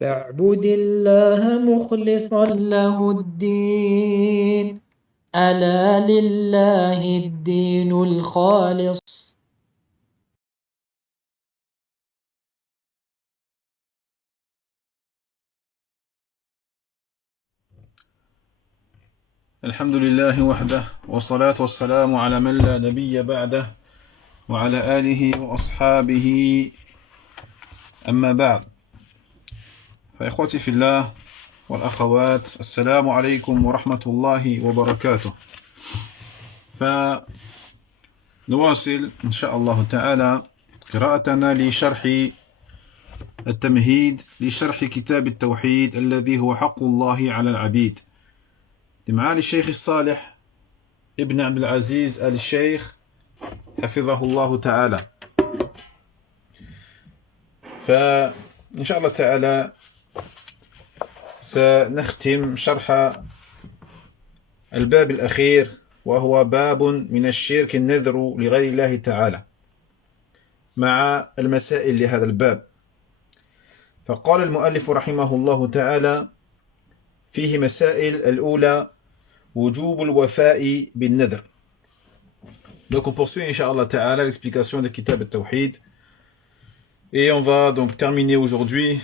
فاعبد الله مخلصا له الدين ألا لله الدين الخالص. الحمد لله وحده والصلاة والسلام على من لا نبي بعده وعلى آله وأصحابه أما بعد فإخوتي في الله والأخوات السلام عليكم ورحمة الله وبركاته. فنواصل إن شاء الله تعالى قراءتنا لشرح التمهيد لشرح كتاب التوحيد الذي هو حق الله على العبيد لمعالي الشيخ الصالح ابن عبد العزيز آل الشيخ حفظه الله تعالى. فإن شاء الله تعالى سنختم شرح الباب الأخير وهو باب من الشرك النذر لغير الله تعالى مع المسائل لهذا الباب. فقال المؤلف رحمه الله تعالى فيه مسائل. الأولى وجوب الوفاء بالنذر. Donc on poursuit Inch'Allah Ta'ala l'explication de Kitab al-Tawhid et on va donc terminer aujourd'hui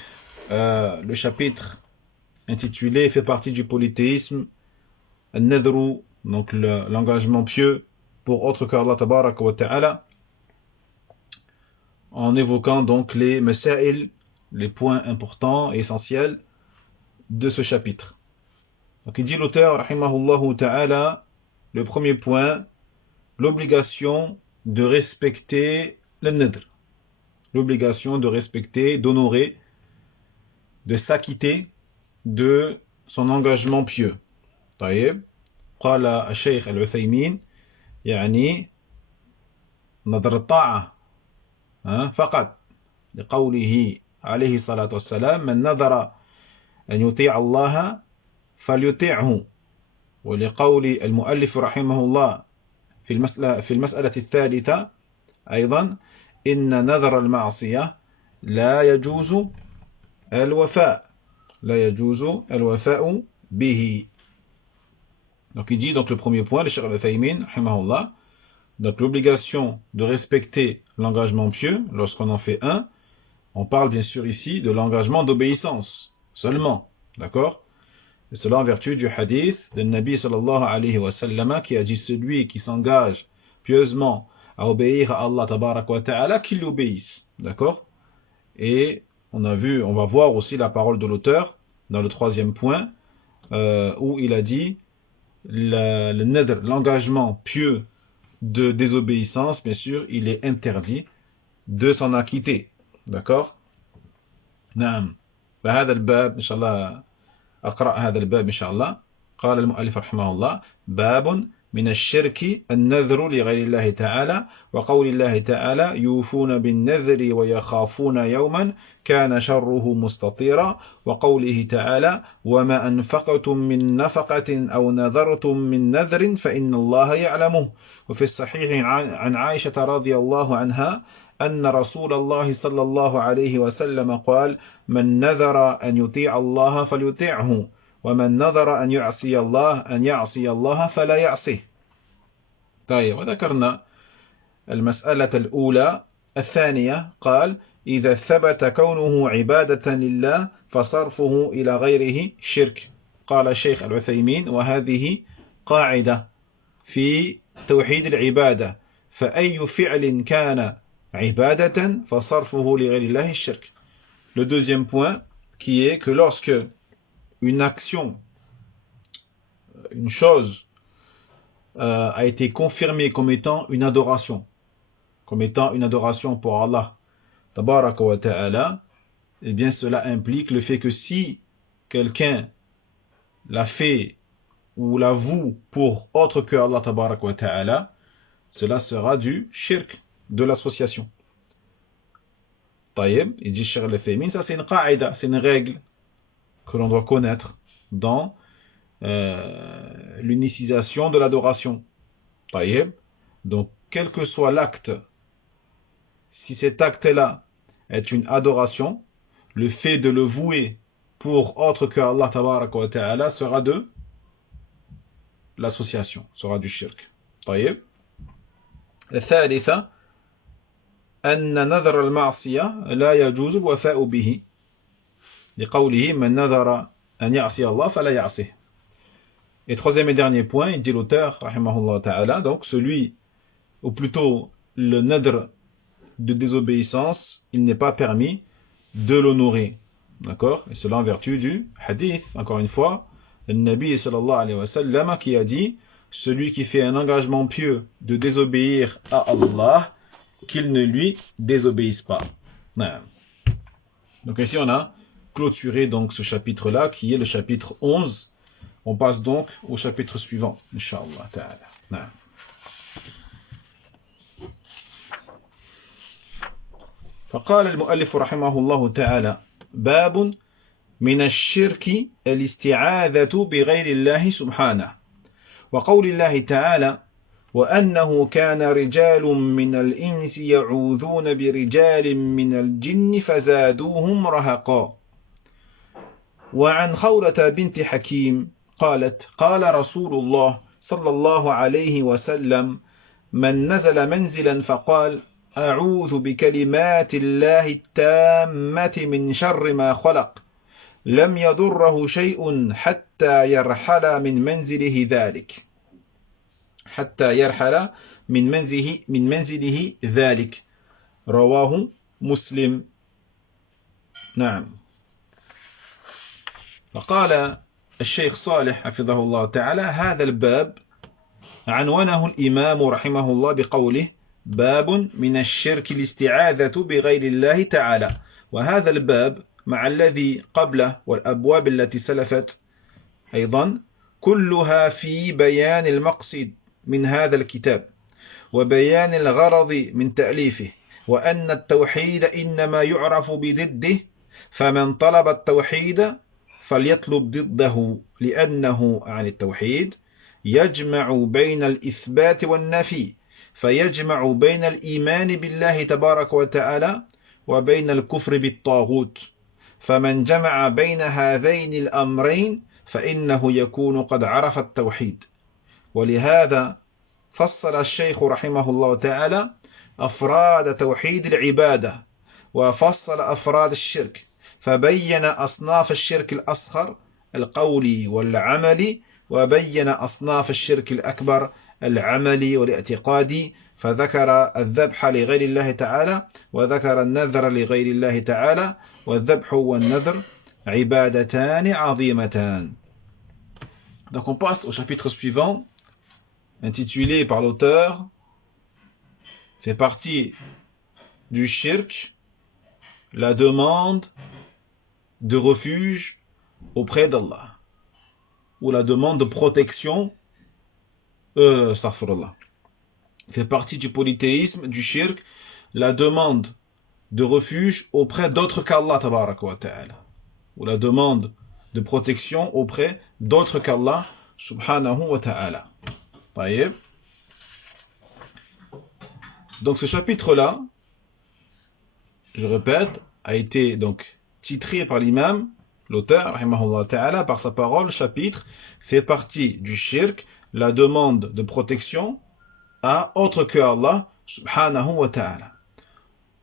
le chapitre intitulé fait partie du polythéisme al-nadhru, donc l'engagement pieux pour autre qu'Allah Tabaraka wa Ta'ala, en évoquant donc les masail, les points importants et essentiels de ce chapitre. Donc il dit l'auteur rahimahullahu ta'ala, le premier point, l'obligation de respecter le nadr, l'obligation de respecter, d'honorer, de s'acquitter de son engagement pieux. طيب قال الشيخ العثيمين يعني نذر الطاعة فقط لقوله عليه الصلاة والسلام من نذر أن يطيع الله فليطيعه، ولقول المؤلف رحمه الله في المسألة الثالثة أيضا إن نذر المعصية لا يجوز الوفاء به. Donc il dit, donc le premier point, le Cheikh al-Uthaymin rahimahullah, donc l'obligation de respecter l'engagement pieux lorsqu'on en fait un. On parle bien sûr ici de l'engagement d'obéissance seulement, d'accord? Et cela en vertu du hadith de Nabi sallallahu alayhi wa sallam qui a dit celui qui s'engage pieusement à obéir à Allah tabarak wa ta'ala, qu'il l'obéisse, d'accord? Et on va voir aussi la parole de l'auteur dans le troisième point où il a dit le nadr, l'engagement pieux de désobéissance, bien sûr, il est interdit de s'en acquitter, d'accord? نعم. فهذا الباب إن شاء الله أقرأ هذا الباب إن شاء الله. قال المؤلف رحمه الله باب من الشرك النذر لغير الله تعالى وقول الله تعالى يوفون بالنذر ويخافون يوما كان شره مستطيرا وقوله تعالى وما أنفقتم من نفقة أو نذرتم من نذر فإن الله يعلمه. وفي الصحيح عن عائشة رضي الله عنها أن رسول الله صلى الله عليه وسلم قال من نذر أن يطيع الله فليطيعه ومن نذر أن يعصي الله فلا يعصيه. طيب وذكرنا المسألة الأولى. الثانية قال إذا ثبت كونه عبادة لله فصرفه إلى غيره شرك. قال الشيخ العثيمين وهذه قاعدة في توحيد العبادة فأي فعل كان عبادة فصرفه لغير الله الشرك. Le deuxième point qui est que lorsque une action, une chose a été confirmée comme étant une adoration pour Allah tabaraka wa ta'ala, eh bien cela implique le fait que si quelqu'un l'a fait ou l'avoue pour autre que Allah tabaraka wa ta'ala, cela sera du shirk, de l'association. Taïeb, il dit Cheikh al-Uthaymin, ça c'est une qaïda, c'est une règle que l'on doit connaître dans l'unicisation de l'adoration. Taïeb, donc quel que soit l'acte, si cet acte-là est une adoration, le fait de le vouer pour autre que Allah tabaraka wa ta'ala sera de l'association, sera du shirk. طيب. الثالثة أن نذر المعصية لا يجوز الوفاء به لقوله من نذر أن يعصي الله فلا يعصيه. Et troisième et dernier point, il dit l'auteur, rahimahullah ta'ala, donc celui, ou plutôt le nadr de désobéissance, il n'est pas permis de l'honorer. D'accord? Et cela en vertu du hadith, encore une fois, le Nabi sallallahu alayhi wa sallam qui a dit, celui qui fait un engagement pieux de désobéir à Allah, qu'il ne lui désobéisse pas. Donc ici on a clôturé donc ce chapitre-là, qui est le chapitre 11. On passe donc au chapitre suivant, Inch'Allah ta'ala. فقال المؤلف رحمه الله تعالى باب من الشرك الاستعاذة بغير الله سبحانه وقول الله تعالى وأنه كان رجال من الإنس يعوذون برجال من الجن فزادوهم رهقا وعن خولة بنت حكيم قالت قال رسول الله صلى الله عليه وسلم من نزل منزلا فقال أعوذ بكلمات الله التامة من شر ما خلق لم يضره شيء حتى يرحل من منزله ذلك من منزله ذلك رواه مسلم. نعم. فقال الشيخ صالح حفظه الله تعالى هذا الباب عنوانه الإمام رحمه الله بقوله باب من الشرك الاستعاذة بغير الله تعالى. وهذا الباب مع الذي قبله والأبواب التي سلفت أيضا كلها في بيان المقصد من هذا الكتاب وبيان الغرض من تأليفه وأن التوحيد إنما يعرف بضده فمن طلب التوحيد فليطلب ضده لأنه عن التوحيد يجمع بين الإثبات والنفي فيجمع بين الإيمان بالله تبارك وتعالى وبين الكفر بالطاغوت فمن جمع بين هذين الأمرين فإنه يكون قد عرف التوحيد. ولهذا فصل الشيخ رحمه الله تعالى أفراد توحيد العبادة وفصل أفراد الشرك فبين أصناف الشرك الأصغر القولي والعملي وبين أصناف الشرك الأكبر العملي والاعتقادي فذكر الذبح لغير الله تعالى وذكر النذر لغير الله تعالى والذبح والنذر عبادتان عظيمتان. Donc on passe au chapitre suivant intitulé par l'auteur fait partie du shirk la demande de refuge auprès d'Allah ou la demande de protection astaghfirullah fait partie du polythéisme du shirk la demande de refuge auprès d'autres qu'Allah tabaraka wa ta'ala ou la demande de protection auprès d'autres qu'Allah subhanahu wa ta'ala. Donc ce chapitre-là, je répète, a été donc titré par l'imam, l'auteur, rahimahullah ta'ala, par sa parole, chapitre, fait partie du shirk, la demande de protection à autre que Allah subhanahu wa ta'ala.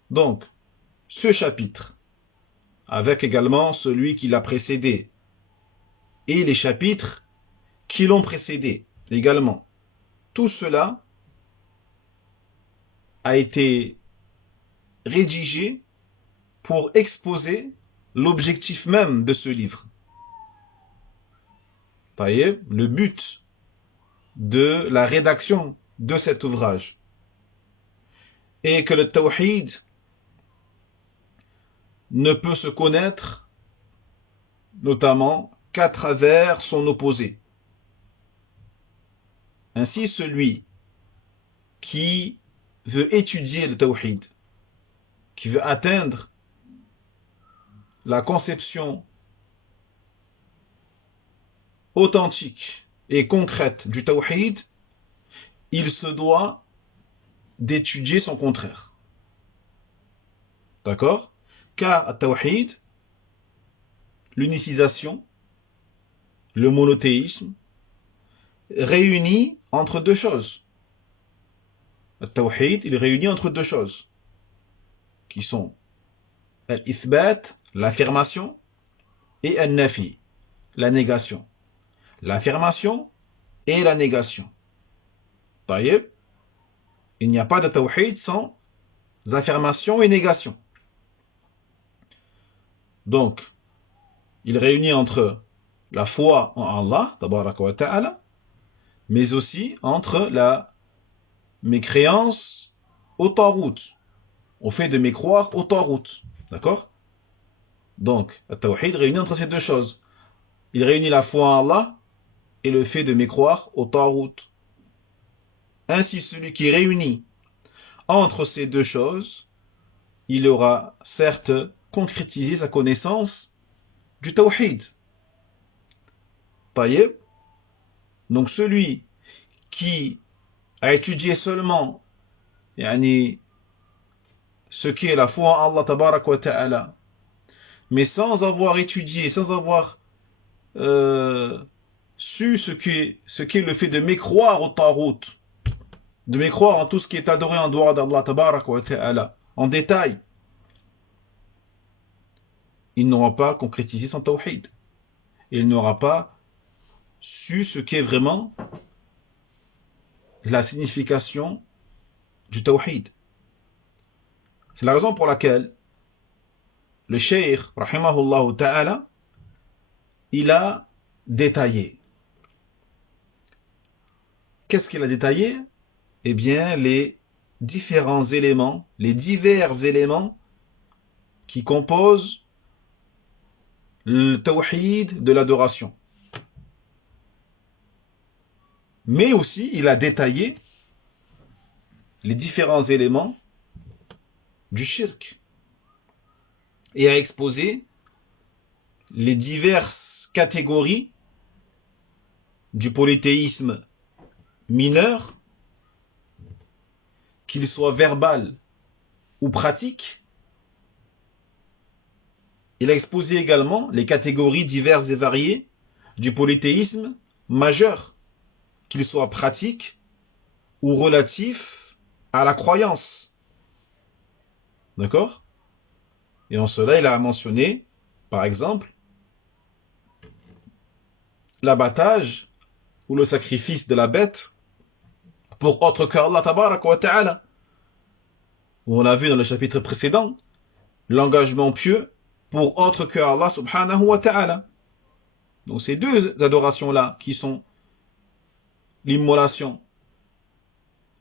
Donc, ce chapitre, avec également celui qui l'a précédé, et les chapitres qui l'ont précédé également, tout cela a été rédigé pour exposer l'objectif même de ce livre. Le but de la rédaction de cet ouvrage est que le tawhid ne peut se connaître notamment qu'à travers son opposé. Ainsi, celui qui veut étudier le tawhid, qui veut atteindre la conception authentique et concrète du tawhid, il se doit d'étudier son contraire. D'accord? Car le tawhid l'unicisation, le monothéisme, réunis entre deux choses. Le tawhid, il est réuni entre deux choses, qui sont l'ithbat, l'affirmation, et al-nafi, la négation. L'affirmation et la négation. Taïeb, il n'y a pas de tawhid sans affirmation et négation. Donc, il réunit entre la foi en Allah, tabaraka wa ta'ala, mais aussi entre la mécréance au tarout, au fait de mécroire au tarout. D'accord? Donc, le tawhid réunit entre ces deux choses. Il réunit la foi en Allah et le fait de mécroire au tarout. Ainsi, celui qui réunit entre ces deux choses, il aura certes concrétisé sa connaissance du tawhid. Taïeb. Donc celui qui a étudié seulement ce qui est la foi en Allah tabarak wa ta'ala, mais sans avoir étudié, sans avoir su ce qu'est le fait de mécroire au tarout, de mécroire en tout ce qui est adoré en dehors d'Allah tabarak wa ta'ala, en détail, il n'aura pas concrétisé son tawhid. Il n'aura pas su ce qu'est vraiment la signification du tawhid. C'est la raison pour laquelle le cheikh, rahimahullah ta'ala, il a détaillé. Qu'est-ce qu'il a détaillé? Eh bien, les différents éléments, les divers éléments qui composent le tawhid de l'adoration. Mais aussi, il a détaillé les différents éléments du shirk et a exposé les diverses catégories du polythéisme mineur, qu'il soit verbal ou pratique. Il a exposé également les catégories diverses et variées du polythéisme majeur, qu'il soit pratique ou relatif à la croyance. D'accord? Et en cela, il a mentionné, par exemple, l'abattage ou le sacrifice de la bête pour autre qu'Allah tabaraka wa ta'ala. On l'a vu dans le chapitre précédent, l'engagement pieux pour autre que Allah subhanahu wa ta'ala. Donc ces deux adorations-là qui sont l'immolation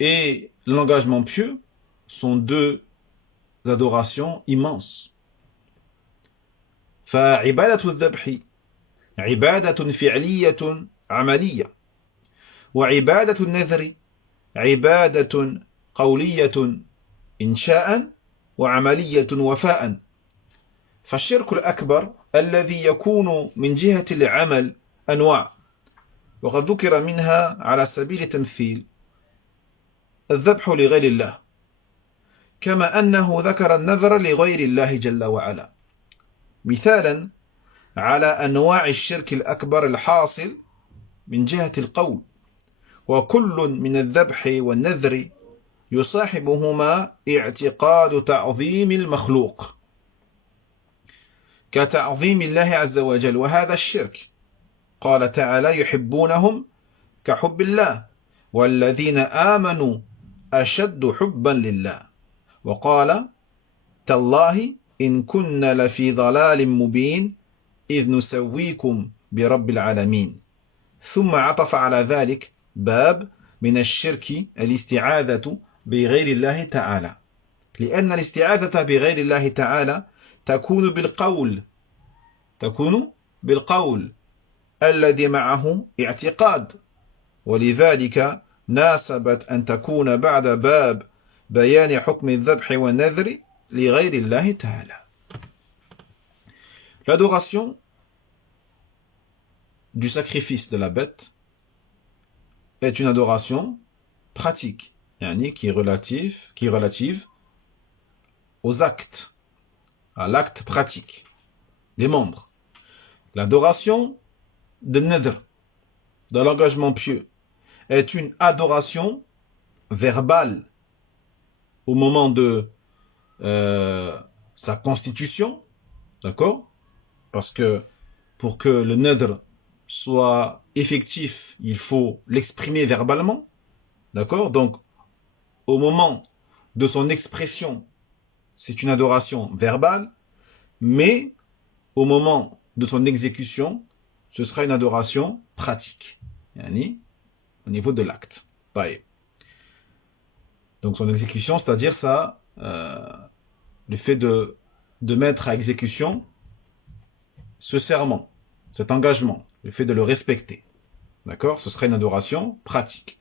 et l'engagement pieux sont deux adorations immenses. فعبادة الذبح عبادة فعلية عملية وعبادة النذر عبادة قولية إنشاء وعملية وفاء فالشرك الأكبر الذي يكون من جهة العمل أنواع وقد ذكر منها على سبيل التمثيل الذبح لغير الله كما أنه ذكر النذر لغير الله جل وعلا مثالا على أنواع الشرك الأكبر الحاصل من جهة القول وكل من الذبح والنذر يصاحبهما اعتقاد تعظيم المخلوق كتعظيم الله عز وجل وهذا الشرك قال تعالى يحبونهم كحب الله والذين آمنوا أشد حبا لله وقال تالله إن كنا لفي ضلال مبين إذ نسويكم برب العالمين ثم عطف على ذلك باب من الشرك الاستعاذة بغير الله تعالى لأن الاستعاذة بغير الله تعالى تكون بالقول الذي معه اعتقاد ولذلك ناسبت أن تكون بعد باب بيان حكم الذبح والنذر لغير الله تعالى. L'adoration du sacrifice de la bête est une adoration pratique, qui est relative aux actes, à l'acte pratique des membres. L'adoration de nadr, de l'engagement pieux, est une adoration verbale au moment de sa constitution, d'accord? Parce que pour que le nadr soit effectif, il faut l'exprimer verbalement, d'accord? Donc, au moment de son expression, c'est une adoration verbale, mais au moment de son exécution, ce sera une adoration pratique, yani, au niveau de l'acte. Donc son exécution, c'est-à-dire ça, le fait de mettre à exécution ce serment, cet engagement, le fait de le respecter. D'accord? Ce serait une adoration pratique.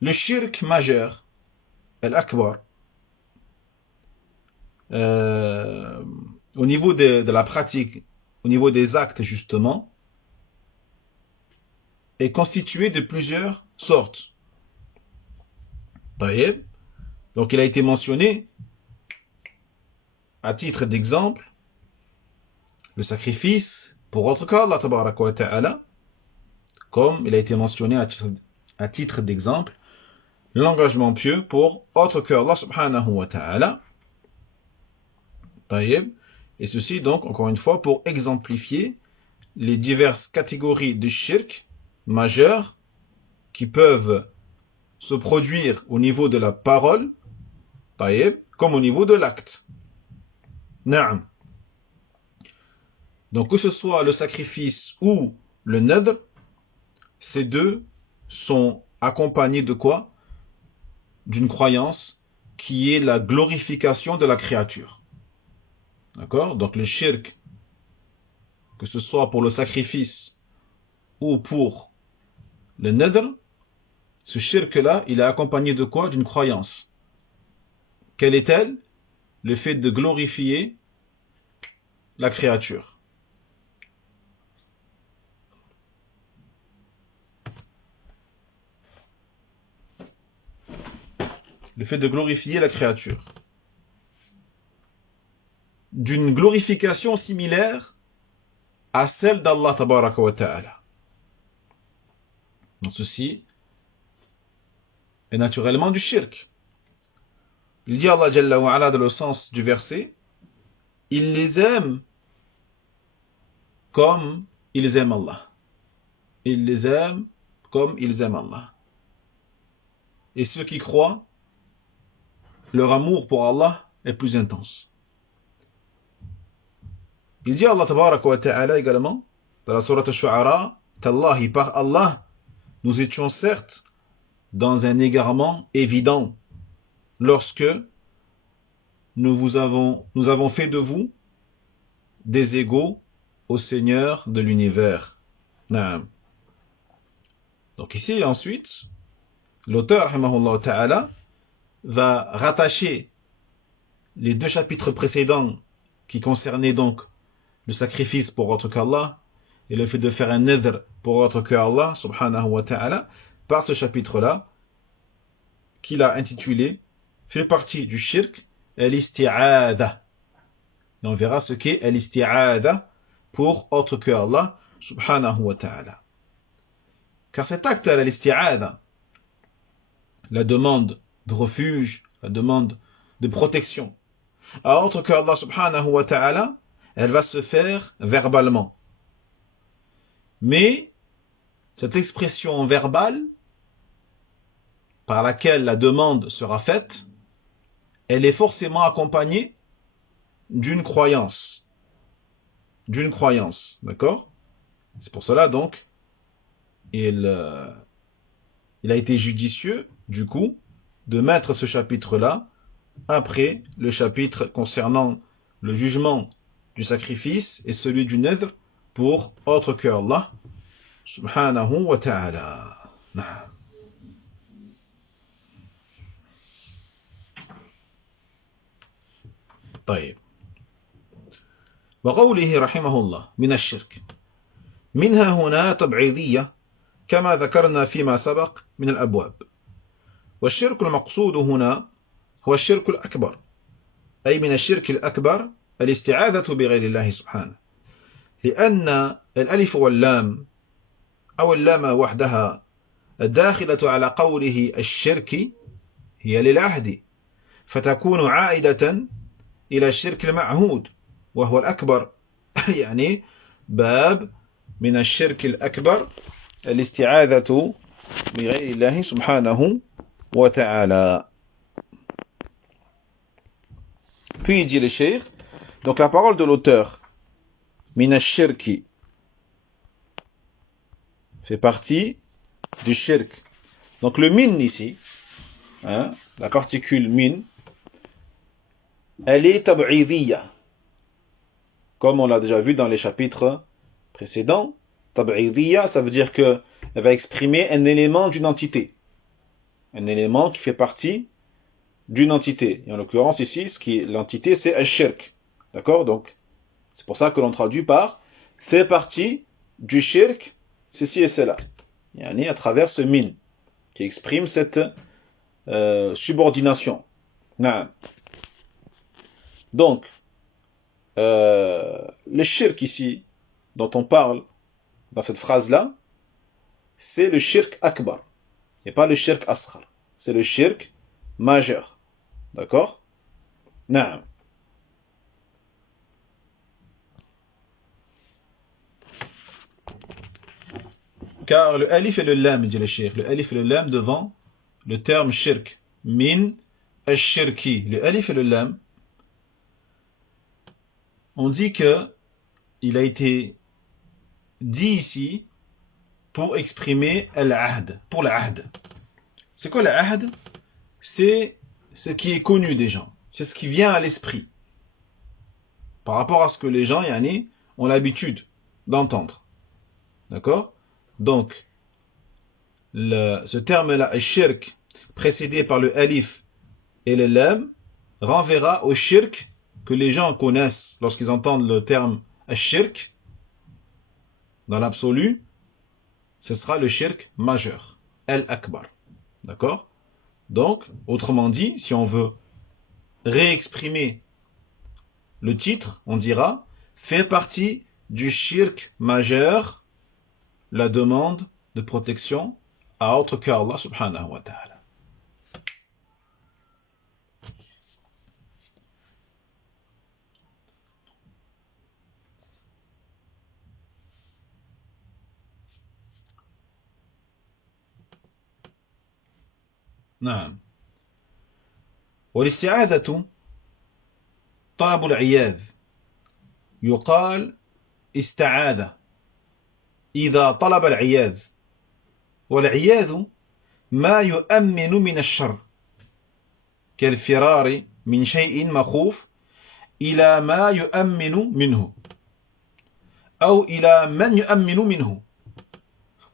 Le shirk majeur, al-akbar, au niveau de la pratique, au niveau des actes justement, est constitué de plusieurs sortes. Donc il a été mentionné, à titre d'exemple, le sacrifice pour autre qu'Allah tabaraka wa ta'ala, comme il a été mentionné à titre d'exemple, l'engagement pieux pour autre qu'Allah subhanahu wa ta'ala. Et ceci donc, encore une fois, pour exemplifier les diverses catégories de shirk majeurs qui peuvent se produire au niveau de la parole, comme au niveau de l'acte. Naam. Donc que ce soit le sacrifice ou le nadr, ces deux sont accompagnés de quoi? D'une croyance qui est la glorification de la créature. D'accord? Donc le shirk, que ce soit pour le sacrifice ou pour le nadr, ce shirk-là, il est accompagné de quoi? D'une croyance. Quelle est-elle? Le fait de glorifier la créature. Le fait de glorifier la créature. D'une glorification similaire à celle d'Allah tabaraka wa ta'ala. Donc ceci est naturellement du shirk. Il dit Allah Jalla wa Ala dans le sens du verset, il les aime comme ils aiment Allah. Ils les aiment comme ils aiment Allah. Et ceux qui croient, leur amour pour Allah est plus intense. Il dit Allah tabaraka wa ta'ala également, dans la sourate Ash-Shu'ara, Tallahi, par Allah, nous étions certes dans un égarement évident lorsque nous avons fait de vous des égaux au Seigneur de l'univers. Donc ici, ensuite, l'auteur, rahimahullah ta'ala, va rattacher les deux chapitres précédents qui concernaient donc le sacrifice pour autre qu'Allah et le fait de faire un nadr pour autre qu'Allah, subhanahu wa ta'ala, par ce chapitre-là, qu'il a intitulé, fait partie du shirk, al-isti'adha. Et on verra ce qu'est al-isti'adha pour autre que Allah, subhanahu wa ta'ala. Car cet acte-là, al-isti'adha, la demande de refuge, la demande de protection, à autre que Allah, subhanahu wa ta'ala, elle va se faire verbalement. Mais cette expression verbale, par laquelle la demande sera faite, elle est forcément accompagnée d'une croyance. D'une croyance, d'accord? C'est pour cela donc, il a été judicieux, du coup, de mettre ce chapitre-là après le chapitre concernant le jugement du sacrifice et celui du nadr pour autre que Allah, subhanahu wa ta'ala. طيب وقوله رحمه الله من الشرك منها هنا تبعيضية كما ذكرنا فيما سبق من الأبواب والشرك المقصود هنا هو الشرك الأكبر أي من الشرك الأكبر الاستعاذة بغير الله سبحانه لأن الألف واللام أو اللام وحدها الداخلة على قوله الشرك هي للعهد فتكون عائدة إلى الشرك المعهود وهو الأكبر يعني باب من الشرك الأكبر الاستعاذة بغير الله سبحانه وتعالى. Puis il dit le cheikh, donc la parole de l'auteur, min ash-shirki, fait partie du shirk. Donc le min ici, hein, la particule min, elle est tab'idiyya. Comme on l'a déjà vu dans les chapitres précédents, tab'idiyya, ça veut dire qu'elle va exprimer un élément d'une entité. Un élément qui fait partie d'une entité. Et en l'occurrence ici, l'entité c'est ash-shirk. D'accord? Donc, c'est pour ça que l'on traduit par fait partie du shirk, ceci et cela. Yani à travers ce min, qui exprime cette subordination. Naam. Donc, le shirk ici, dont on parle dans cette phrase-là, c'est le shirk akbar, et pas le shirk asghar. C'est le shirk majeur. D'accord? Naam. Car le alif et le lam, dit le shirk, le alif et le lam devant le terme shirk, min ash-shirki, le alif et le lam, on dit que il a été dit ici pour exprimer al-ahd, pour l'ahd. C'est quoi l'ahd? C'est ce qui est connu des gens, c'est ce qui vient à l'esprit par rapport à ce que les gens yani, ont l'habitude d'entendre. D'accord? Donc, ce terme-là, shirk, précédé par le alif et le lam, renverra au shirk que les gens connaissent lorsqu'ils entendent le terme shirk. Dans l'absolu, ce sera le shirk majeur, al-akbar. D'accord? Donc, autrement dit, si on veut réexprimer le titre, on dira fait partie du shirk majeur la demande de protection à autre qu'Allah subhanahu wa ta'ala. نعم. والاستعاذة طلب العياذ يقال استعاذ إذا طلب العياذ والعياذ ما يؤمن من الشر كالفرار من شيء مخوف إلى ما يؤمن منه أو إلى من يؤمن منه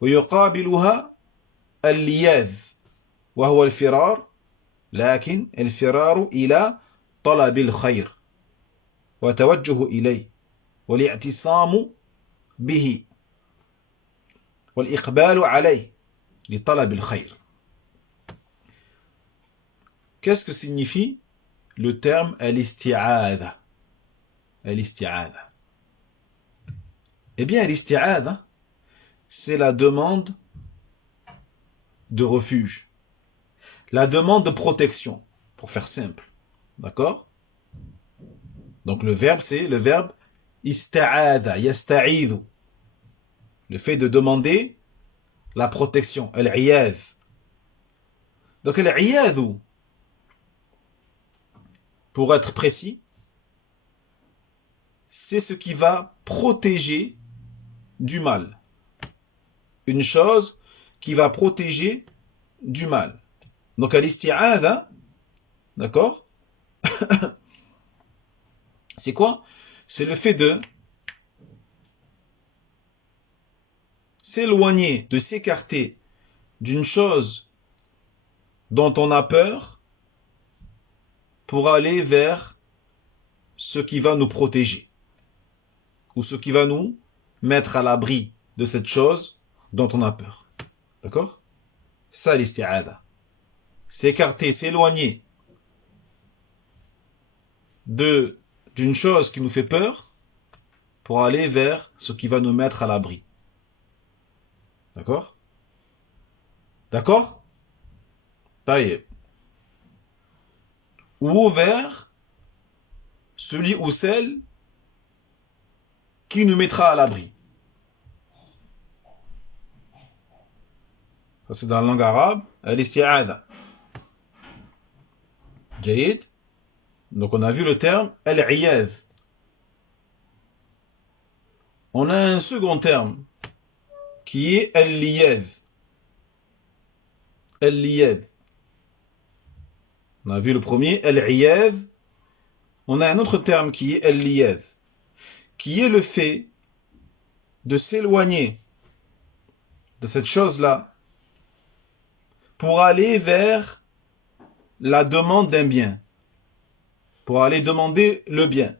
ويقابلها اللياذ وهو الفرار لكن الفرار إلى طلب الخير وتوجه إليه والاعتصام به والإقبال عليه لطلب الخير. Qu'est-ce que signifie le terme al-isti'adha? Al-isti'adha. Eh bien, al-isti'adha, c'est la demande de refuge, la demande de protection, pour faire simple. D'accord? Donc le verbe, c'est le verbe ista'adha, yasta'idhu. Le fait de demander la protection, al-iyadh. Donc al-iyadhu, pour être précis, c'est ce qui va protéger du mal. Une chose qui va protéger du mal. Donc al-isti'adha, d'accord? C'est quoi? C'est le fait de s'éloigner, de s'écarter d'une chose dont on a peur pour aller vers ce qui va nous protéger ou ce qui va nous mettre à l'abri de cette chose dont on a peur. D'accord? Ça l'isti'adha. S'écarter, s'éloigner d'une chose qui nous fait peur pour aller vers ce qui va nous mettre à l'abri. D'accord? D'accord? Taïeb. Ou vers celui ou celle qui nous mettra à l'abri. Ça c'est dans la langue arabe, al-isti'adha. Jayid. Donc on a vu le terme al-iyad. On a un second terme qui est al-liyad. Al-liyad. On a vu le premier, al-iyad. On a un autre terme qui est al-liyad, qui est le fait de s'éloigner de cette chose-là pour aller vers la demande d'un bien, pour aller demander le bien,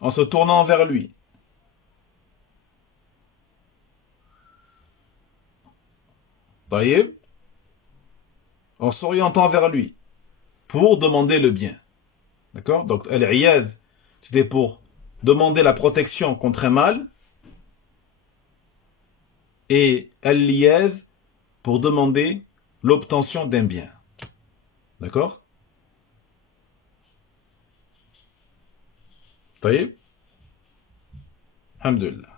en se tournant vers lui. Taïeb, en s'orientant vers lui, pour demander le bien. D'accord? Donc, al-iyad, c'était pour demander la protection contre un mal, et al-liyad, pour demander l'obtention d'un bien. D'accord? Taïeb? Alhamdulillah.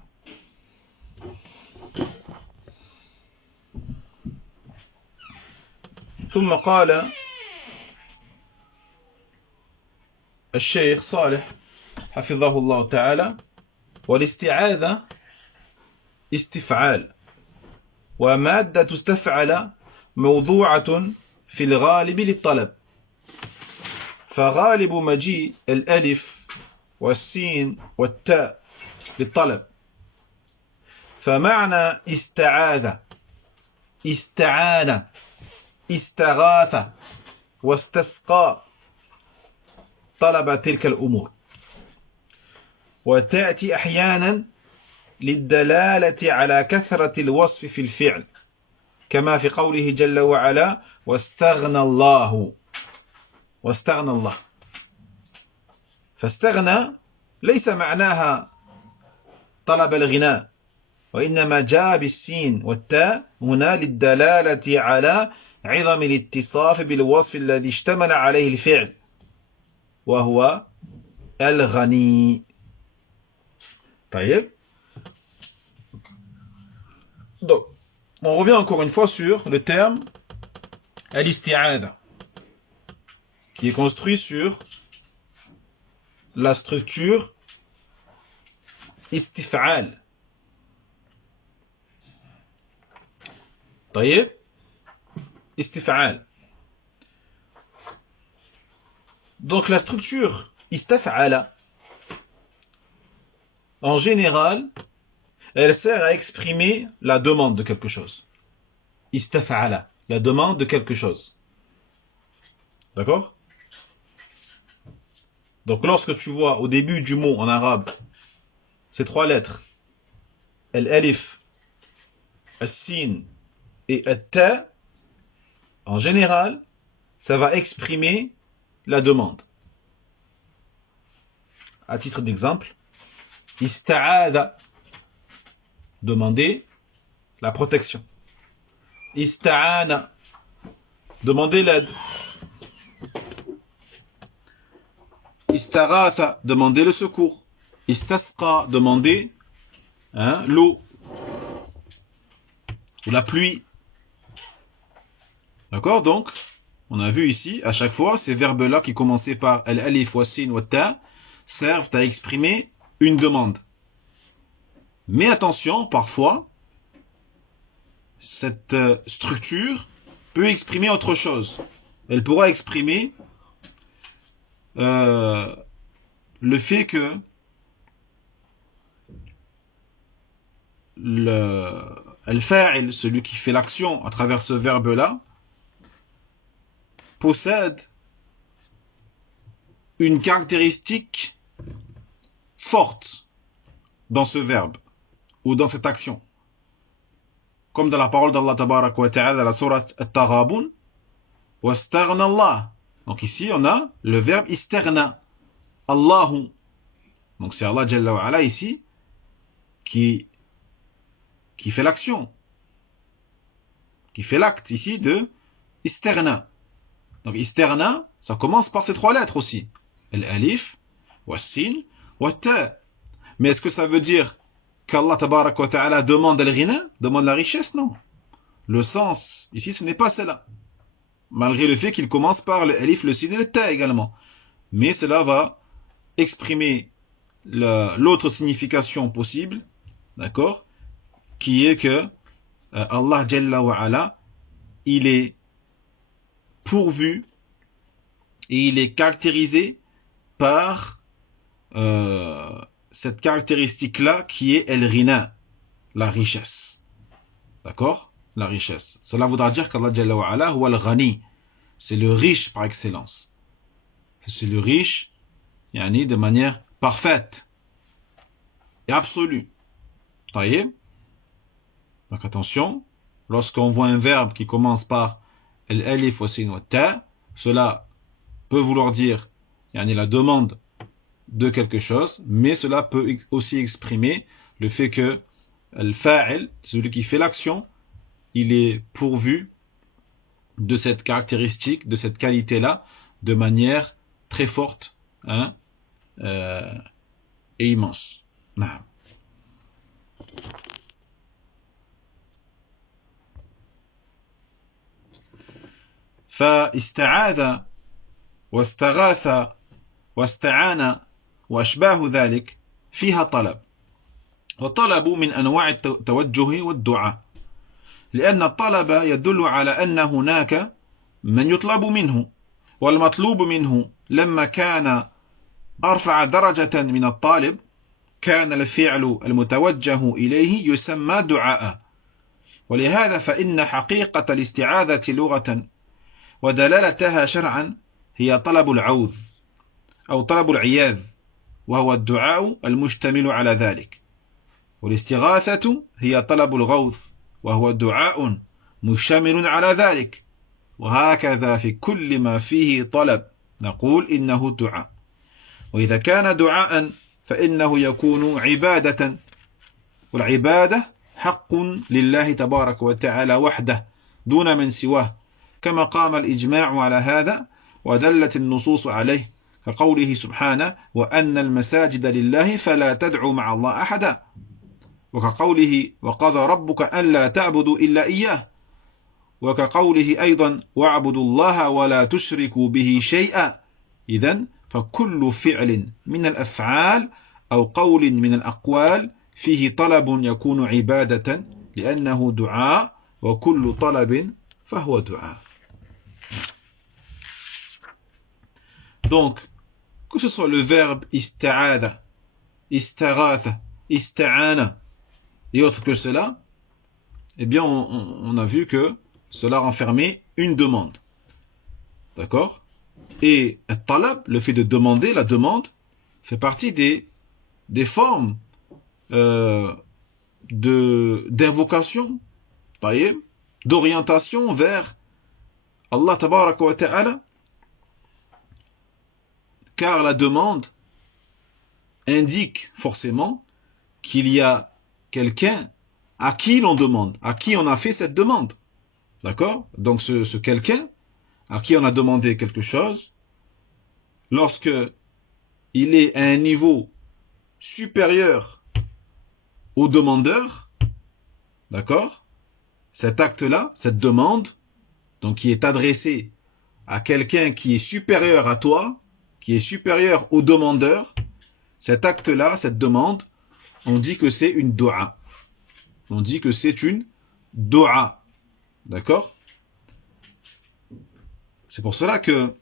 ثم قال الشيخ صالح حفظه الله تعالى: والاستعاذة استفعال، ومادة استفعل موضوعة في الغالب للطلب، فغالب مجيء الألف والسين والتاء للطلب. فمعنى استعاذ، استعان، استغاث، واستسقى طلب تلك الأمور. وتأتي أحيانا للدلالة على كثرة الوصف في الفعل، كما في قوله جل وعلا: واستغنى الله. واستغنى الله. فاستغنى ليس معناها طلب الغناء، وإنما جاء بالسين والتاء هنا للدلالة على عظم الاتصاف بالوصف الذي اشتمل عليه الفعل، وهو الغني. طيب. Donc, on revient encore une fois sur le terme al-isti'adha, qui est construit sur la structure istif'al. طيب. Istif'al. Donc la structure istaf'ala, en général, elle sert à exprimer la demande de quelque chose. Istaf'ala, la demande de quelque chose. D'accord? Donc lorsque tu vois au début du mot en arabe ces trois lettres, al-alif, al-sin et al-ta, en général, ça va exprimer la demande. À titre d'exemple, ista'adha, demander la protection. Ista'ana, demander l'aide. Istaghatha, demander le secours. Istasqa, demander l'eau ou la pluie. D'accord? Donc, on a vu ici, à chaque fois, ces verbes-là qui commençaient par al-alif, wa sin, wa ta, servent à exprimer une demande. Mais attention, parfois, cette structure peut exprimer autre chose. Elle pourra exprimer le fait que al-fa'il, celui qui fait l'action à travers ce verbe-là, possède une caractéristique forte dans ce verbe ou dans cette action. Comme dans la parole d'Allah Tabarak wa Ta'ala, la sourate At-Taghabun, wastaghna Allah. Donc ici, on a le verbe istaghna. Allahu. Donc c'est Allah Jalla wa Ala ici qui fait l'action, qui fait l'acte ici de isterna. Donc isterna, ça commence par ces trois lettres aussi. L'alif, wa sin, wa ta. Mais est-ce que ça veut dire qu'Allah tabarak wa ta'ala demande al-ghina, demande la richesse? Non. Le sens ici, ce n'est pas cela. Malgré le fait qu'il commence par l'alif, le sin et le ta également. Mais cela va exprimer l'autre signification possible, d'accord, qui est que Allah Jalla wa Ala, il est pourvu et il est caractérisé par cette caractéristique-là qui est el-ghina, la richesse. D'accord? La richesse. Cela voudra dire qu'Allah Jalla wa Ala huwa al-ghani. C'est le riche par excellence. C'est le riche, yani, de manière parfaite et absolue. Taïeb. Donc attention, lorsqu'on voit un verbe qui commence par l'alif wa sin wa ta, cela peut vouloir dire, yani, la demande de quelque chose, mais cela peut aussi exprimer le fait que le fa'il, celui qui fait l'action, il est pourvu de cette caractéristique, de cette qualité-là, de manière très forte, hein, et immense. نعم. فاستعاذ واستغاث واستعان وأشباه ذلك فيها طلب، والطلب من أنواع التوجه والدعاء، لأن الطلب يدل على أن هناك من يطلب منه، والمطلوب منه لما كان أرفع درجة من الطالب كان الفعل المتوجه إليه يسمى دعاء. ولهذا فإن حقيقة الاستعاذة لغة ودلالتها شرعا هي طلب العوذ أو طلب العياذ، وهو الدعاء المشتمل على ذلك. والاستغاثة هي طلب الغوث، وهو دعاء مشتمل على ذلك. وهكذا في كل ما فيه طلب نقول إنه دعاء. وإذا كان دعاء فإنه يكون عبادة، والعبادة حق لله تبارك وتعالى وحده دون من سواه، كما قام الإجماع على هذا ودلت النصوص عليه، كقوله سبحانه وأن المساجد لله فلا تدعوا مع الله أحدا، وكقوله وقضى ربك ألا تعبدوا إلا إياه، وكقوله أيضا واعبدوا الله ولا تشركوا به شيئا. إذن فكل فعل من الأفعال أو قول من الأقوال فيه طلب يكون عبادة لأنه دعاء، وكل طلب فهو دعاء. Donc, que ce soit le verbe ista'adha, istaghatha, ista'ana et autres que cela, eh bien on a vu que cela renfermait une demande. D'accord? Et talab, le fait de demander, la demande, fait partie des formes d'invocation, d'orientation vers Allah tabaraka wa ta'ala, car la demande indique forcément qu'il y a quelqu'un à qui l'on demande, à qui on a fait cette demande. D'accord? Donc ce quelqu'un à qui on a demandé quelque chose, lorsque il est à un niveau supérieur au demandeur, d'accord? Cet acte-là, cette demande, donc qui est adressée à quelqu'un qui est supérieur à toi, qui est supérieur au demandeur, cet acte-là, cette demande, on dit que c'est une dua. On dit que c'est une dua. D'accord? C'est pour cela que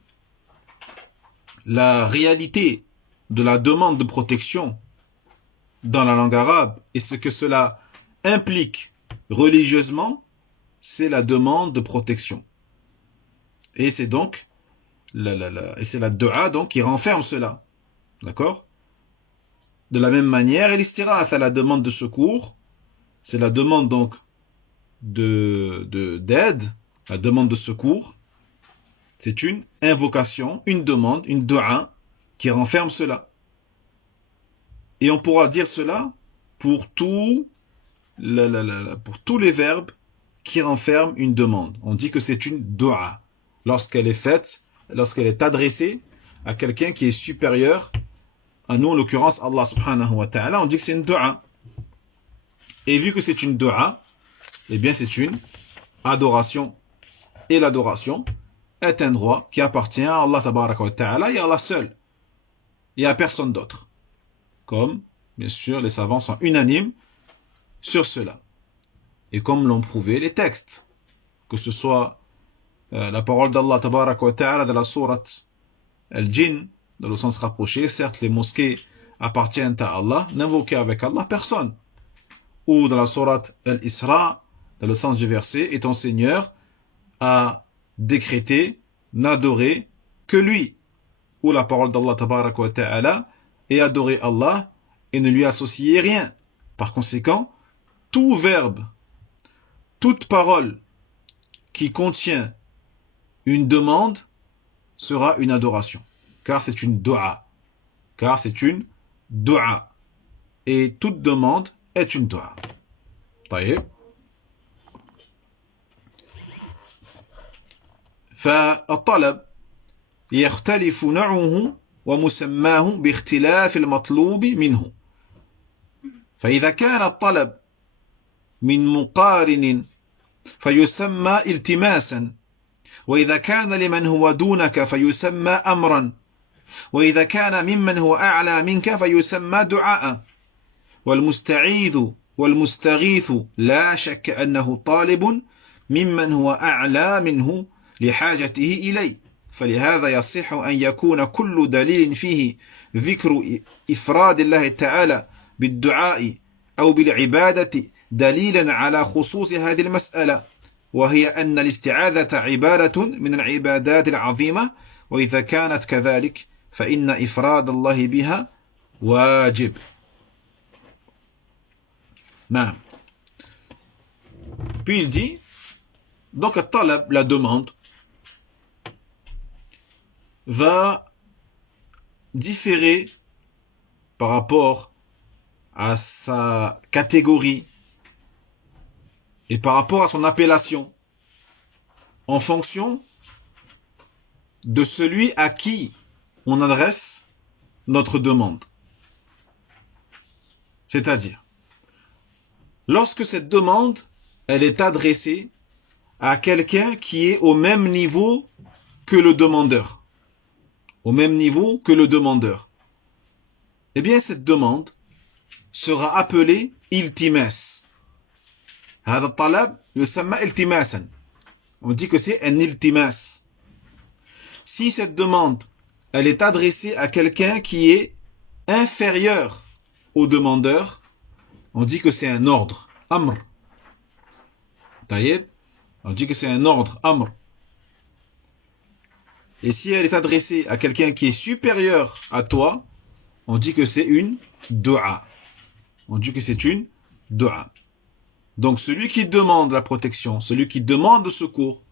la réalité de la demande de protection dans la langue arabe et ce que cela implique religieusement, c'est la demande de protection. Et c'est donc c'est la dua donc qui renferme cela. D'accord? De la même manière, l'istighatha, la demande de secours, c'est la demande donc d'aide, la demande de secours. C'est une invocation, une demande, une dua qui renferme cela. Et on pourra dire cela pour tous les verbes qui renferment une demande. On dit que c'est une dua lorsqu'elle est faite, lorsqu'elle est adressée à quelqu'un qui est supérieur à nous, en l'occurrence Allah subhanahu wa ta'ala, on dit que c'est une dua. Et vu que c'est une dua, eh bien c'est une adoration. Et l'adoration est un droit qui appartient à Allah tabaraka wa ta'ala et à Allah seul. Et à personne d'autre. Comme, bien sûr, les savants sont unanimes sur cela. Et comme l'ont prouvé les textes, que ce soit la parole d'Allah tabaraka wa ta'ala de la sourate Al-Jinn, dans le sens rapproché, certes les mosquées appartiennent à Allah, n'invoquez avec Allah personne. Ou dans la sourate Al-Isra, dans le sens du verset, et ton Seigneur a décrété n'adorer que lui. Ou la parole d'Allah tabaraka wa ta'ala, et adorer Allah et ne lui associer rien. Par conséquent, tout verbe, toute parole qui contient une demande sera une adoration. Car c'est une dua. Car c'est une dua. Et toute demande est une dua. طيب. فالطلب يختلف نوعه ومسماه باختلاف المطلوب منه. فإذا كان الطلب من مقارن فيسمى التماسا، وإذا كان لمن هو دونك فيسمى أمرا، وإذا كان ممن هو أعلى منك فيسمى دعاء. والمستعيذ والمستغيث لا شك أنه طالب ممن هو أعلى منه لحاجته إليه، فلهذا يصح أن يكون كل دليل فيه ذكر إفراد الله تعالى بالدعاء أو بالعبادة دليلا على خصوص هذه المسألة، وهي أن الاستعاذة عبادة من العبادات العظيمة، وإذا كانت كذلك فإن إفراد الله بها واجب. نعم. Puis il dit, donc الطلب, la demande, va différer par rapport à sa catégorie et par rapport à son appellation en fonction de celui à qui on adresse notre demande. C'est-à-dire, lorsque cette demande, elle est adressée à quelqu'un qui est au même niveau que le demandeur, au même niveau que le demandeur, eh bien cette demande sera appelée iltimas. هذا الطلب يسمى التماسا. On dit que c'est un iltimas. Si cette demande, elle est adressée à quelqu'un qui est inférieur au demandeur, on dit que c'est un ordre, amr. Taïeb, on dit que c'est un ordre, amr. Et si elle est adressée à quelqu'un qui est supérieur à toi, on dit que c'est une dua. On dit que c'est une dua. Donc celui qui demande la protection, celui qui demande le secours,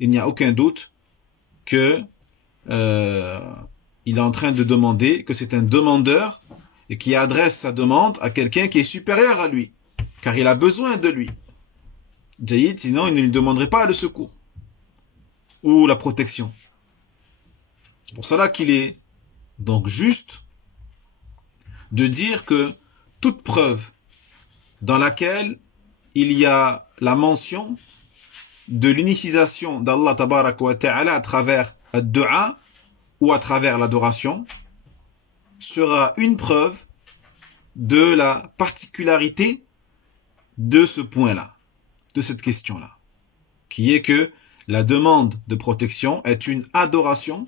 il n'y a aucun doute que il est en train de demander, que c'est un demandeur et qui adresse sa demande à quelqu'un qui est supérieur à lui, car il a besoin de lui. Jaïd, sinon il ne lui demanderait pas le secours ou la protection. C'est pour cela qu'il est donc juste de dire que toute preuve dans laquelle il y a la mention de l'unicisation d'Allah tabaraka wa ta'ala à travers ad-du'a ou à travers l'adoration sera une preuve de la particularité de ce point-là, de cette question-là, qui est que la demande de protection est une adoration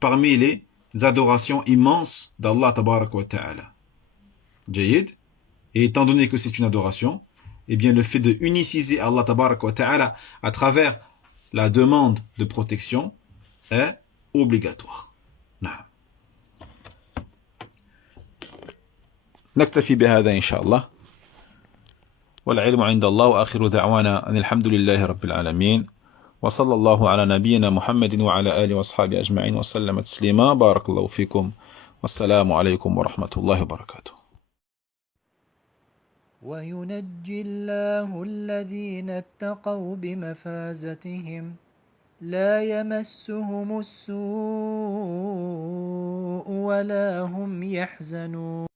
parmi les adorations immenses d'Allah tabaraka wa ta'ala. Jayyid. Et étant donné que c'est une adoration, eh bien le fait de uniciser Allah tabaraka wa ta'ala à travers la demande de protection est obligatoire. نعم. نكتفي بهذا إن شاء الله، والعلم عند الله، وآخر دعوانا أن الحمد لله رب العالمين، وصلى الله على نبينا محمد وعلى آله وأصحابه أجمعين وسلم تسليما. بارك الله فيكم. Wassalamu alaikum wa rahmatullahi wa barakatuh. وينجي الله الذين اتقوا بمفازتهم لا يمسهم السوء ولا هم يحزنون